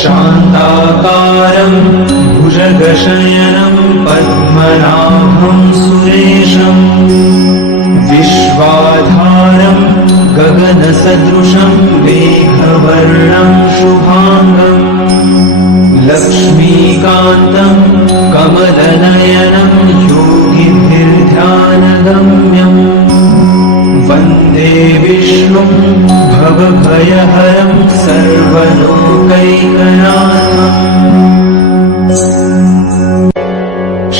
शान्ताकारं भुजगशयनं पद्मनाभं सुरेशं विश्वाधारं गगनसदृशं मेघवर्णं शुभांगं लक्ष्मीकान्तं कमलनयनं योगिभिर्ध्यानगम्यं वन्दे विष्णुं भवभयहरं सर्वलोकैकनाथम्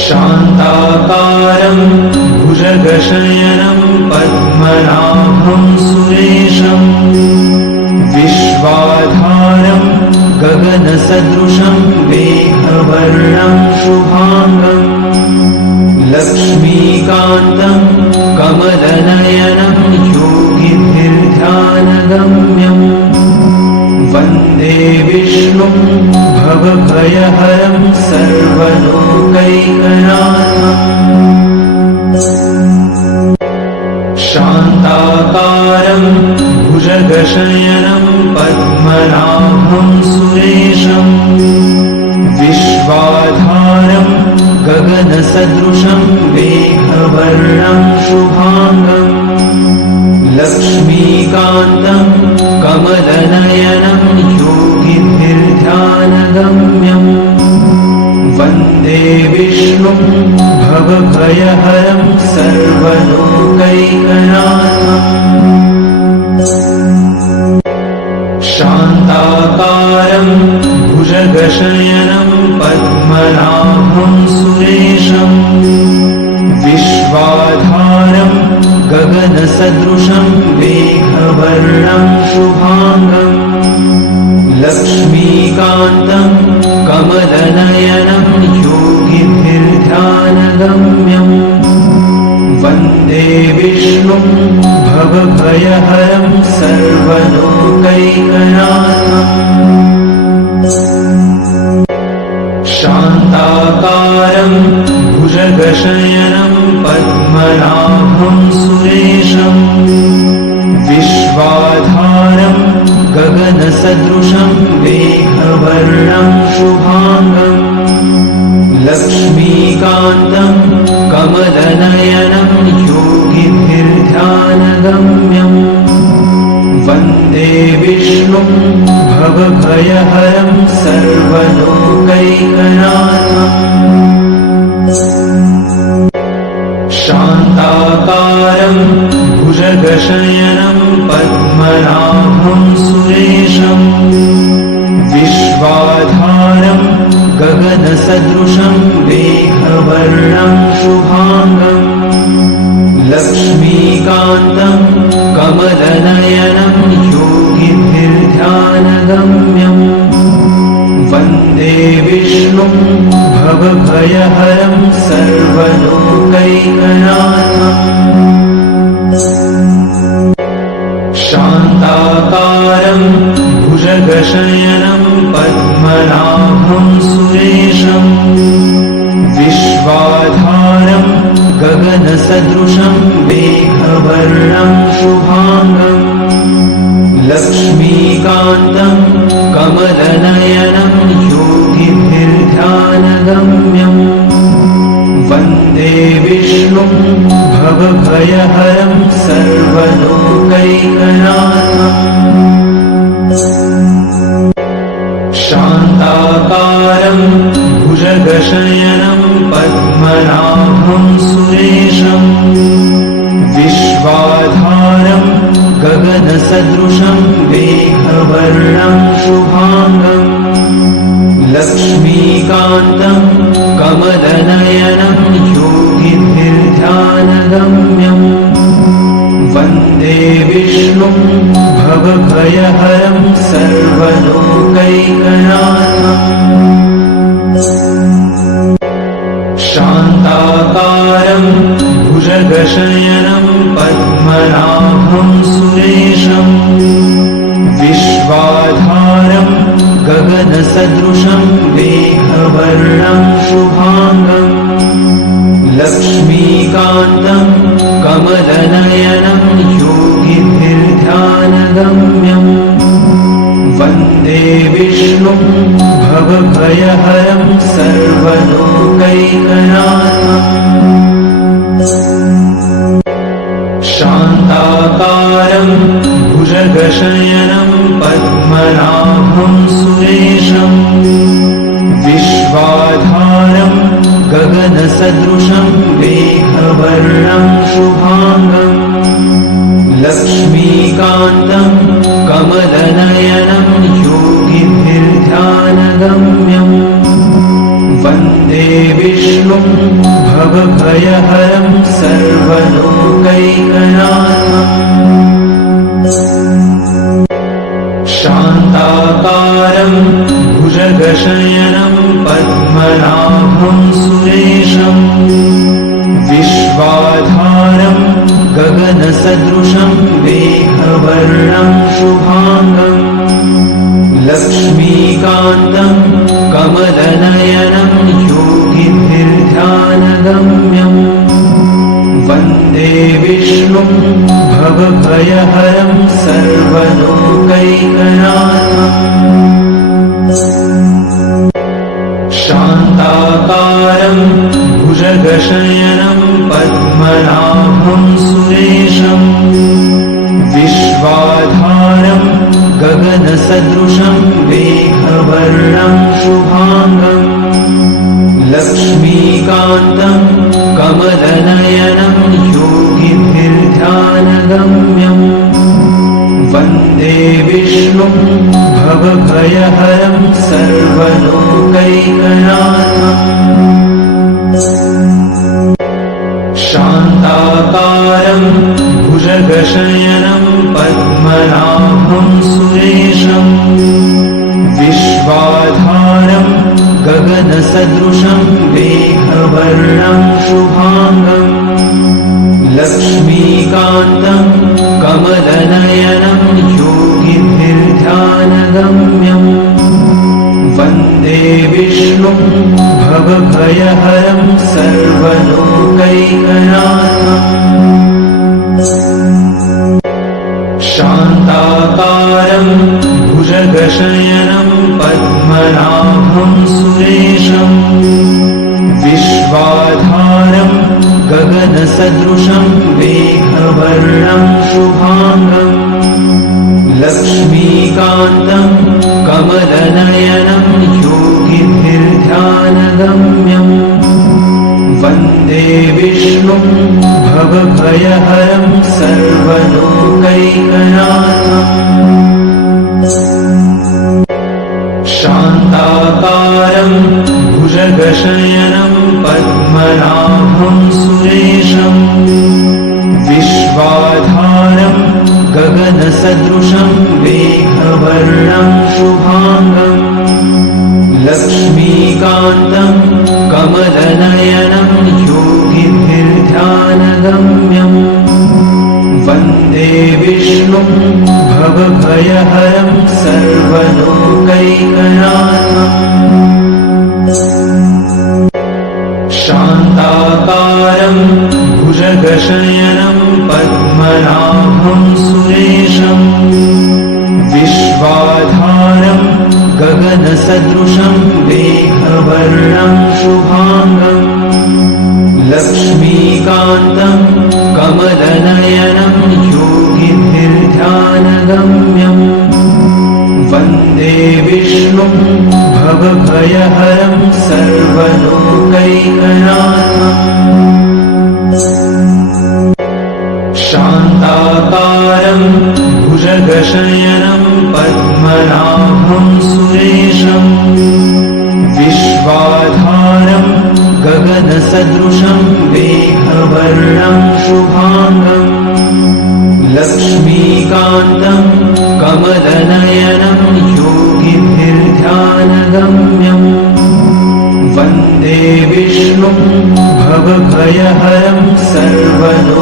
शान्ताकारं भुजगशयनं पद्मनाभं सुरेशं विश्वाधारं गगनसदृशं मेघवर्णं शुभांगं लक्ष्मीकान्तं कमलनयनं योगिभिर्ध्यानगम्यं वन्दे विष्णुं भवभयहरं सर्वलोकैकनाथम् शान्ताकारं भुजगशयनं पद्मनाभं सुरेशं विश्वाधारं गगनसदृशं मेघवर्णं शुभांगं लक्ष्मीकान्तं कमलनयनं योगिभिर्ध्यानगम्यं वन्दे विष्णुं भवभयहरं सर्वलोकैकनाथम् शान्ताकारं भुजगशयनं पद्मनाभं सुरेशं विश्वाधारं गगनसदृशं मेघवर्णं शुभांगं लक्ष्मीकान्तं कमलनयनं योगिभिर्ध्यानगम्यं वन्दे विष्णुं भवभयहरं सर्वलोकैकनाथम् शान्ताकारं भुजगशयनं पद्मनाभं सुरेशं विश्वाधारं गगनसदृशं मेघवर्णं शुभांगं लक्ष्मीकान्तं कमलनयनं योगिभिर्ध्यानगम्यं वन्दे विष्णुं भवभयहरं सर्वलोकैकनाथम् शान्ताकारं भुजगशयनं पद्मनाभं सुरेशं विश्वाधारं गगनसदृशं मेघवर्णं शुभांगं लक्ष्मीकान्तं कमलनयनं योगिभिर्ध्यानगम्यं वन्दे विष्णुं भवभयहरं सर्वलोकैकनाथम् शान्ताकारं भुजगशयनं पद्मनाभं सुरेशं विश्वाधारं गगनसदृशं मेघवर्णं शुभांगं लक्ष्मीकान्तं कमलनयनं योगिभिर्ध्यानगम्यं वन्दे विष्णुं भवभयहरं सर्वलोकैकनाथम् शान्ताकारं भुजगशयनं पद्मनाभं सुरेशं विश्वाधारं गगनसदृशं मेघवर्णं शुभांगं लक्ष्मीकान्तं कमलनयनं योगिभिर्ध्यानगम्यं वन्दे विष्णुं भवभयहरं सर्वलोकैकनाथम् शान्ताकारं भुजगशयनं पद्मनाभं सुरेशं विश्वाधारं गगनसदृशं मेघवर्णं शुभांगं लक्ष्मीकान्तं कमलनयनं योगिभिर्ध्यानगम्यं वन्दे विष्णुं भवभयहरं सर्वलोकैकनाथम् शान्ताकारं भुजगशयनं पद्मनाभं सुरेशम् विश्वाधारं गगनसदृशं मेघवर्णं शुभाङ्गम् लक्ष्मीकान्तं कमलनयनं योगिभिर्ध्यानगम्यम् वन्दे विष्णुं भवभयहरं सर्वलोकैकनाथम् शान्ताकारं भुजगशयनं पद्मनाभं सुरेशम् विश्वाधारं गगनसदृशं मेघवर्णं शुभाङ्गम् लक्ष्मीकान्तं कमलनयनं योगिभिर्ध्यानगम्यम् वन्दे विष्णुं भवभयहरं सर्वलोकैकनाथम् शान्ताकारं भुजगशयनं पद्मनाभं सुरेशम् विश्वाधारं गगनसदृशं मेघवर्णं शुभाङ्गम् लक्ष्मीकान्तं कमलनयनं योगिभिर्ध्यानगम्यम् वन्दे विष्णुं भवभयहरं सर्वलोकैकनाथम् शान्ताकारं भुजगशयनं पद्मनाभं सुरेशम् विश्वाधारं गगनसदृशं मेघवर्णं शुभाङ्गम् लक्ष्मीकान्तं कमलनयनं योगिभिर्ध्यानगम्यम् वन्दे विष्णुं भवभयहरं सर्वलोकैकनाथम् शान्ताकारं भुजगशयनं पद्मनाभं सुरेशम् विश्वाधारं गगनसदृशं मेघवर्णं शुभाङ्गम् लक्ष्मीकान्तं कमलनयनं योगिभिर्ध्यानगम्यम् वन्दे विष्णुं भवभयहरं सर्वलोकैकनाथम् शान्ताकारं भुजगशयनं पद्मनाभं सुरेशम् विश्वाधारं गगनसदृशं मेघवर्णं शुभाङ्गम् लक्ष्मीकान्तं कमलनयनं योगिभिर्ध्यानगम्यम् वन्दे विष्णुं भवभयहरं सर्वलोकैकनाथम् शान्ताकारं भुजगशयनं पद्मनाभं सुरेशम् विश्वाधारं गगनसदृशं मेघवर्णं शुभाङ्गम् लक्ष्मीकान्तं कमलनयनं योगिभिर्ध्यानगम्यम् वन्दे विष्णुं भवभयहरं सर्वलोकैकनाथम् शान्ताकारं भुजगशयनं पद्मनाभं सुरेशम् विश्वाधारं गगनसदृशं मेघवर्णं शुभाङ्गम् लक्ष्मीकान्तं कमलनयनं योगिभिर्ध्यानगम्यम् वन्दे विष्णुं भवभयहरं सर्वलोकैकनाथम्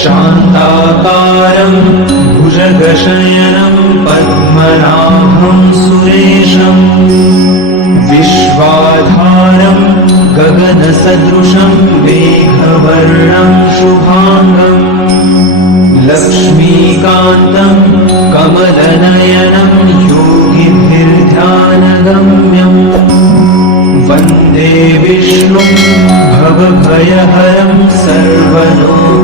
शान्ताकारं भुजगशयनं पद्मनाभं सुरेशम् विश्वाधारं गगनसदृशं मेघवर्णं शुभाङ्गम् लक्ष्मीकान्तं कमलनयनं योगिभिर्ध्यानगम्यं वन्दे विष्णुं भवभयहरं सर्वलोकैकनाथं